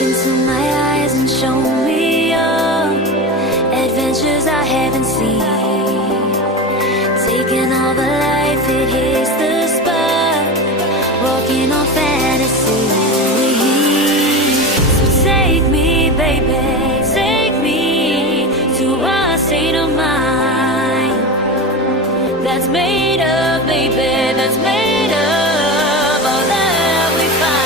into my eyes and show me your adventures I haven't seen. Taking all the life, it hits the spot, walking on fantasy. So take me, baby, take me to a state of mind that's made of, baby, that's made of all that we find.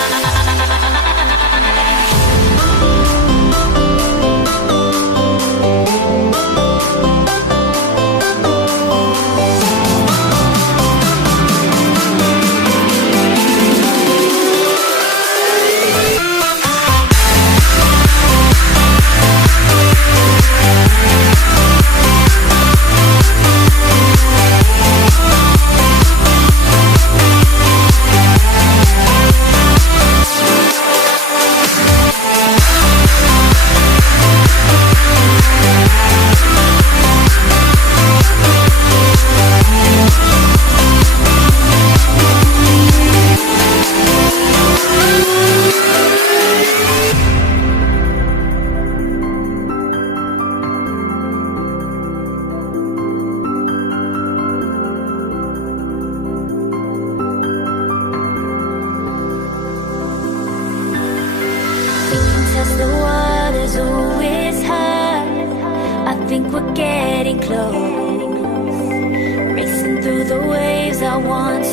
Test the waters, oh, it's hard. I think we're getting close. Racing through the waves, I want